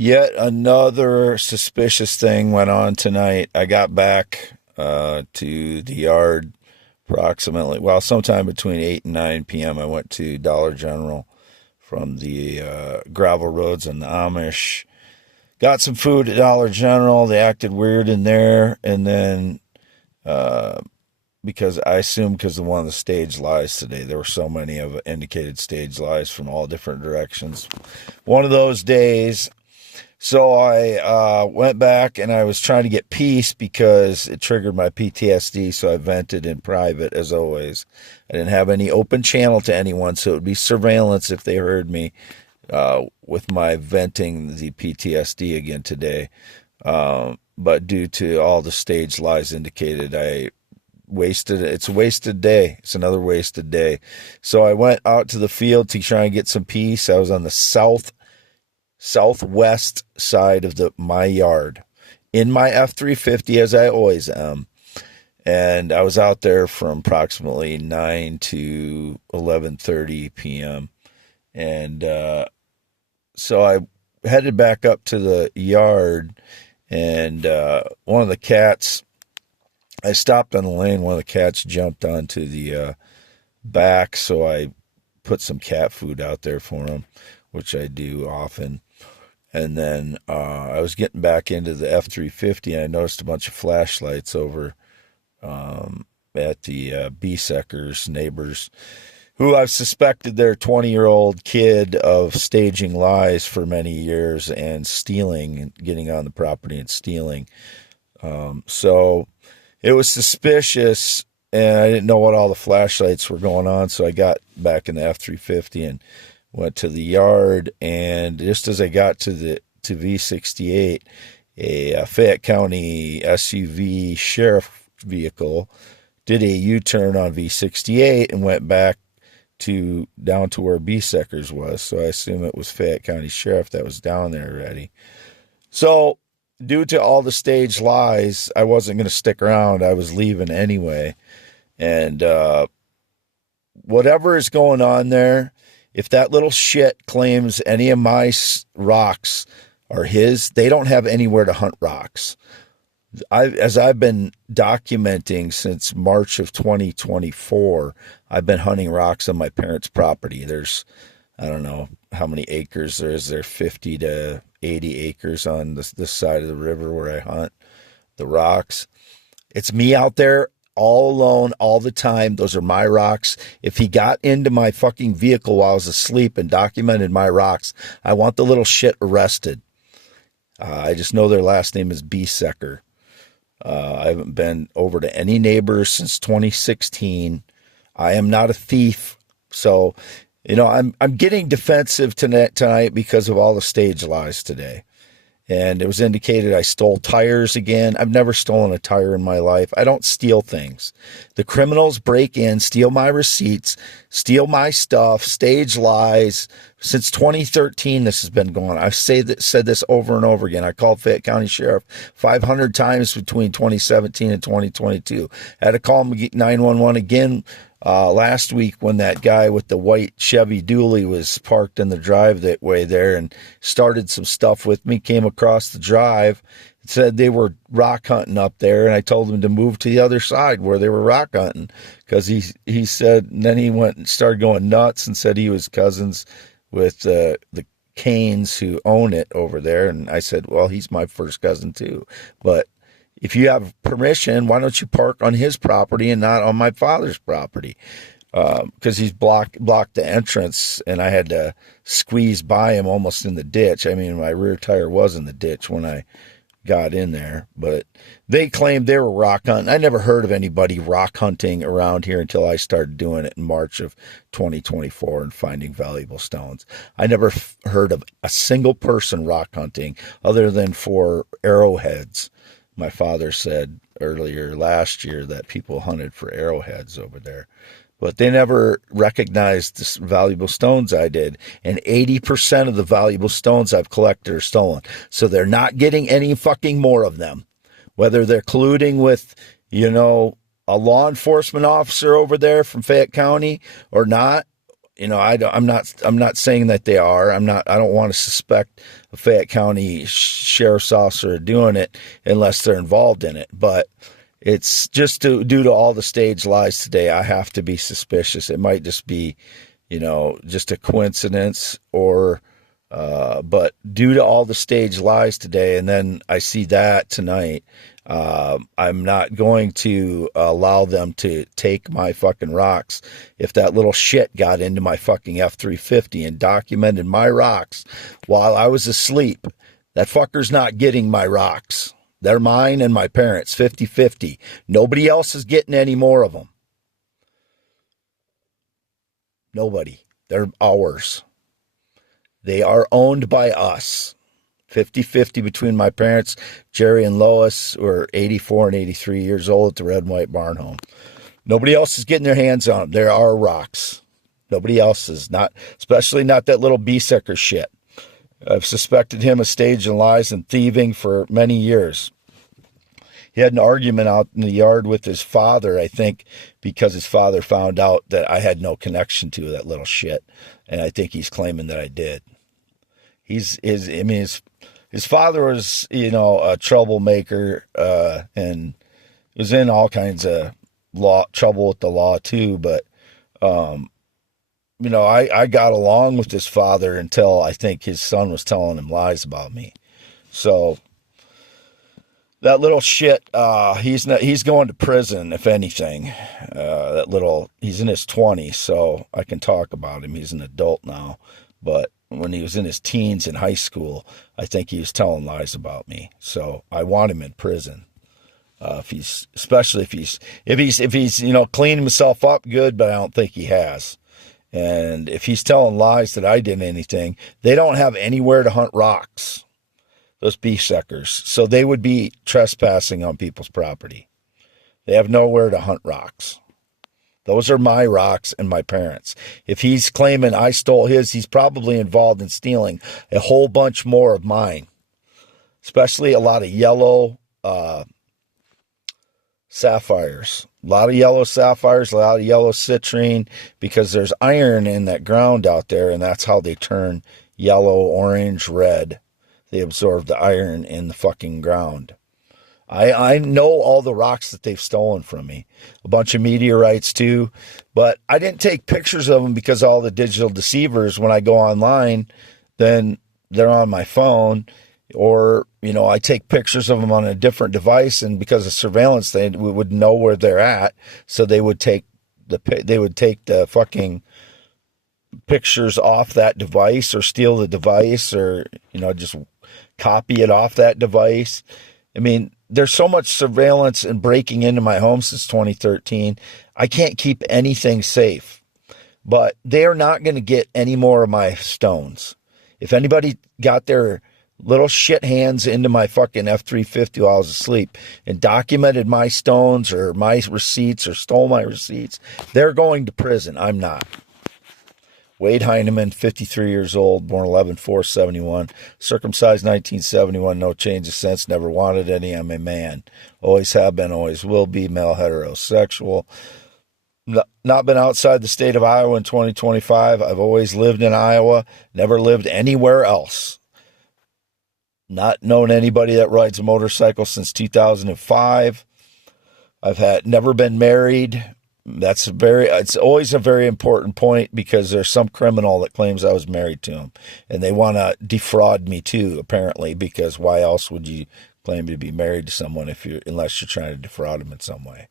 Yet another suspicious thing went on tonight. I got back to the yard approximately, well, sometime between 8 and 9 p.m. I went to Dollar General from the gravel roads and the Amish. Got some food at Dollar General. They acted weird in there. And then, because I assume because of one of the stage lies today, there were so many of indicated stage lies from all different directions. One of those days. So I went back and I was trying to get peace because it triggered my PTSD, so I vented in private as always. I didn't have any open channel to anyone, so it would be surveillance if they heard me with my venting the PTSD again today. But due to all the stage lies indicated, it's a wasted day. It's another wasted day. So I went out to the field to try and get some peace. I was on the southwest side of my yard in my F-350 as I always am. And I was out there from approximately 9 to 11:30 p.m. And so I headed back up to the yard, and one of the cats, I stopped on the lane. One of the cats jumped onto the back, so I put some cat food out there for him, which I do often. And then I was getting back into the F-350, and I noticed a bunch of flashlights over at the Beeseckers, neighbors, who I've suspected their 20-year-old kid of staging lies for many years and stealing, and getting on the property and stealing. So it was suspicious, and I didn't know what all the flashlights were going on, so I got back in the F-350 and went to the yard, and just as I got to V68, a Fayette County SUV sheriff vehicle did a U-turn on V68 and went back down to where Beeseckers was. So I assume it was Fayette County Sheriff that was down there already. So due to all the stage lies, I wasn't going to stick around. I was leaving anyway. And whatever is going on there, if that little shit claims any of my rocks are his, they don't have anywhere to hunt rocks. As I've been documenting since March of 2024, I've been hunting rocks on my parents' property. There's, I don't know how many acres there is. There 50 to 80 acres on this side of the river where I hunt the rocks. It's me out there all alone, all the time. Those are my rocks. If he got into my fucking vehicle while I was asleep and documented my rocks, I want the little shit arrested. I just know their last name is Beesecker. I haven't been over to any neighbors since 2016. I am not a thief. So, I'm getting defensive tonight because of all the stage lies today. And it was indicated I stole tires again. I've never stolen a tire in my life. I don't steal things. The criminals break in, steal my receipts, steal my stuff, stage lies. Since 2013, this has been going on. I've said this over and over again. I called Fayette County Sheriff 500 times between 2017 and 2022. I had to call him 911 again last week when that guy with the white Chevy dually was parked in the driveway there and started some stuff with me, came across the drive, said they were rock hunting up there, and I told him to move to the other side where they were rock hunting because he said, and then he went and started going nuts and said he was cousins with the Canes who own it over there. And I said, well, he's my first cousin too. But if you have permission, why don't you park on his property and not on my father's property? Because he's blocked the entrance, and I had to squeeze by him almost in the ditch. I mean, my rear tire was in the ditch when I got in there. But they claimed they were rock hunting. I never heard of anybody rock hunting around here until I started doing it in March of 2024 and finding valuable stones. I never heard of a single person rock hunting other than for arrowheads. My father said earlier last year that people hunted for arrowheads over there, but they never recognized the valuable stones I did. And 80% of the valuable stones I've collected are stolen. So they're not getting any fucking more of them, whether they're colluding with, a law enforcement officer over there from Fayette County or not. I'm not saying that they are. I don't want to suspect a Fayette County sheriff's officer doing it unless they're involved in it. But it's just due to all the staged lies today. I have to be suspicious. It might just be, just a coincidence but due to all the staged lies today, and then I see that tonight, I'm not going to allow them to take my fucking rocks. If that little shit got into my fucking F-350 and documented my rocks while I was asleep, that fucker's not getting my rocks. They're mine and my parents, 50-50. Nobody else is getting any more of them. Nobody. They're ours. They are owned by us. 50-50 between my parents, Jerry and Lois, who are 84 and 83 years old at the Red and White Barn Home. Nobody else is getting their hands on them. They're our rocks. Nobody else is. Not, especially not that little Beesecker shit. I've suspected him of staging lies and thieving for many years. He had an argument out in the yard with his father, I think, because his father found out that I had no connection to that little shit. And I think he's claiming that I did. His father was, a troublemaker, and was in all kinds of trouble with the law too. But, I got along with his father until I think his son was telling him lies about me. So that little shit, he's going to prison, if anything. He's in his 20s, so I can talk about him. He's an adult now. But when he was in his teens in high school, I think he was telling lies about me. So I want him in prison. If he's cleaning himself up, good, but I don't think he has. And if he's telling lies that I did anything, they don't have anywhere to hunt rocks, those Beeseckers. So they would be trespassing on people's property. They have nowhere to hunt rocks. Those are my rocks and my parents. If he's claiming I stole his, he's probably involved in stealing a whole bunch more of mine, especially a lot of yellow sapphires. A lot of yellow sapphires, a lot of yellow citrine, because there's iron in that ground out there, and that's how they turn yellow, orange, red. They absorb the iron in the fucking ground. I know all the rocks that they've stolen from me. A bunch of meteorites too. But I didn't take pictures of them because all the digital deceivers, when I go online, then they're on my phone. Or, I take pictures of them on a different device, and because of surveillance, we would know where they're at. So they would take the fucking pictures off that device, or steal the device, or, just copy it off that device. I mean, there's so much surveillance and breaking into my home since 2013. I can't keep anything safe. But they're not going to get any more of my stones. If anybody got their little shit hands into my fucking F-350 while I was asleep and documented my stones or my receipts or stole my receipts, they're going to prison. I'm not. Wade Heineman, 53 years old, born 11/4/71, circumcised 1971, no change of sense, never wanted any. I'm a man. Always have been, always will be, male heterosexual. Not been outside the state of Iowa in 2025. I've always lived in Iowa, never lived anywhere else. Not known anybody that rides a motorcycle since 2005. I've never been married. It's always a very important point, because there's some criminal that claims I was married to him, and they want to defraud me too, apparently, because why else would you claim to be married to someone unless you're trying to defraud them in some way?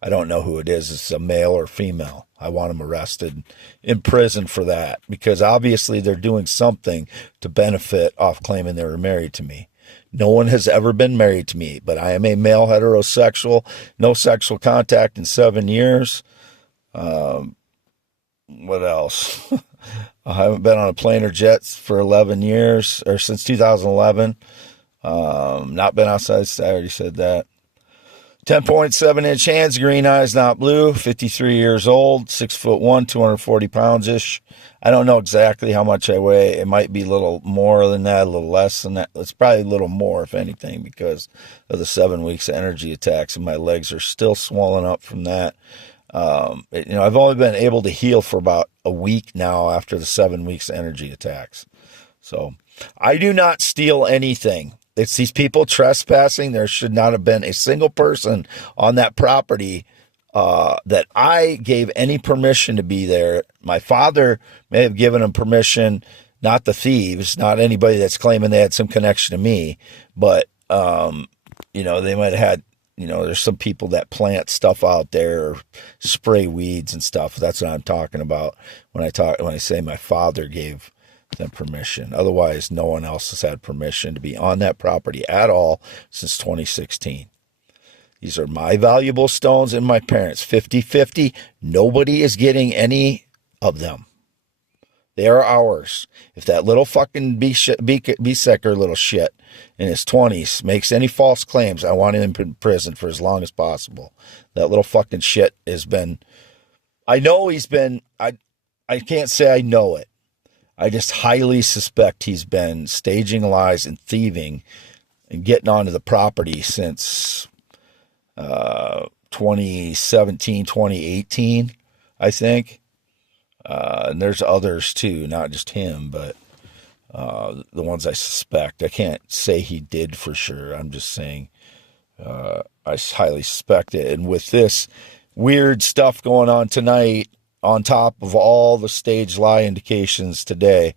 I don't know who it is. It's a male or female. I want them arrested, in prison for that, because obviously they're doing something to benefit off claiming they were married to me. No one has ever been married to me, but I am a male heterosexual, no sexual contact in 7 years. What else? I haven't been on a plane or jets for 11 years, or since 2011. Not been outside, I already said that. 10.7-inch hands, green eyes, not blue, 53 years old, 6'1", 240 pounds-ish. I don't know exactly how much I weigh. It might be a little more than that, a little less than that. It's probably a little more, if anything, because of the 7 weeks of energy attacks, and my legs are still swollen up from that. I've only been able to heal for about a week now after the 7 weeks energy attacks. So I do not steal anything. It's these people trespassing. There should not have been a single person on that property that I gave any permission to be there. My father may have given them permission, not the thieves, not anybody that's claiming they had some connection to me, but, they might have had, there's some people that plant stuff out there or spray weeds and stuff. That's what I'm talking about when I say my father gave them permission. Otherwise, no one else has had permission to be on that property at all since 2016. These are my valuable stones and my parents. 50-50. Nobody is getting any of them. They are ours. If that little fucking Beesecker little shit in his 20s makes any false claims, I want him in prison for as long as possible. That little fucking shit has been, I know he's been, I can't say I know it. I just highly suspect he's been staging lies and thieving and getting onto the property since 2017, 2018, I think. And there's others too, not just him, but the ones I suspect. I can't say he did for sure. I'm just saying I highly suspect it. And with this weird stuff going on tonight, on top of all the stage lie indications today,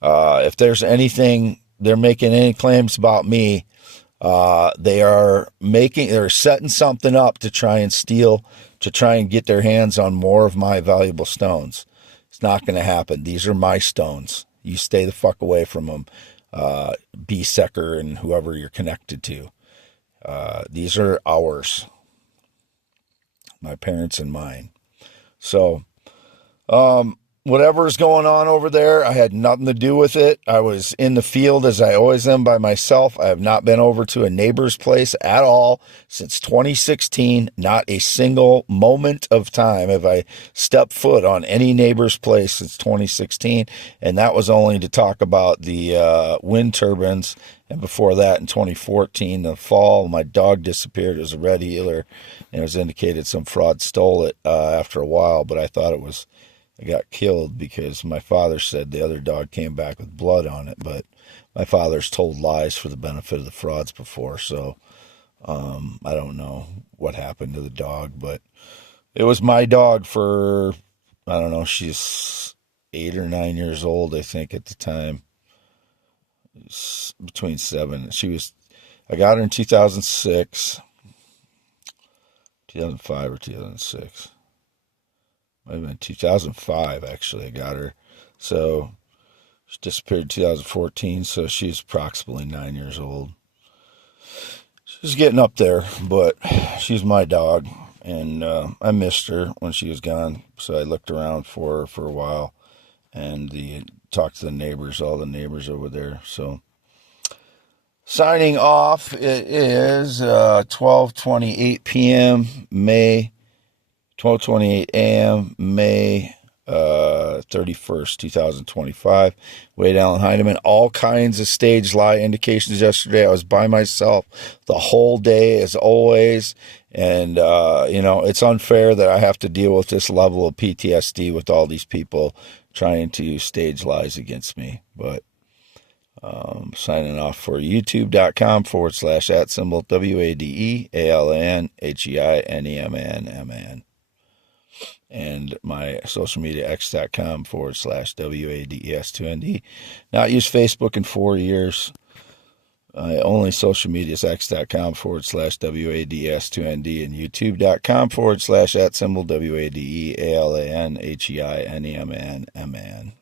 if there's anything, they're making any claims about me, they're setting something up to try and steal, to try and get their hands on more of my valuable stones. It's not going to happen. These are my stones. You stay the fuck away from them, Beesecker and whoever you're connected to. These are ours, my parents and mine. So, whatever's going on over there, I had nothing to do with it. I was in the field as I always am by myself. I have not been over to a neighbor's place at all since 2016. Not a single moment of time have I stepped foot on any neighbor's place since 2016. And that was only to talk about the wind turbines. And before that, in 2014, the fall, my dog disappeared. It was a red heeler, and it was indicated some fraud stole it after a while. But I thought it got killed because my father said the other dog came back with blood on it. But my father's told lies for the benefit of the frauds before. So I don't know what happened to the dog, but it was my dog for, I don't know, she's 8 or 9 years old, I think, at the time. Between 7. I got her in 2006, 2005 or 2006. Might have been 2005, actually, I got her. So she disappeared in 2014, so she's approximately 9 years old. She's getting up there, but she's my dog, and I missed her when she was gone, so I looked around for her for a while, and talked to the neighbors, all the neighbors over there. So signing off, it is 12:28 p.m., May 12:28 a.m., May 31st, 2025. Wade Allen Heineman. All kinds of stage lie indications yesterday. I was by myself the whole day, as always. And, it's unfair that I have to deal with this level of PTSD with all these people trying to stage lies against me. But signing off for youtube.com/@ WADEALANHEINEMANMN. And my social media, x.com/WADES2ND. Not used Facebook in 4 years. Only social media is x.com/WADES2ND and youtube.com /@ WADEALANHEINEMANMN.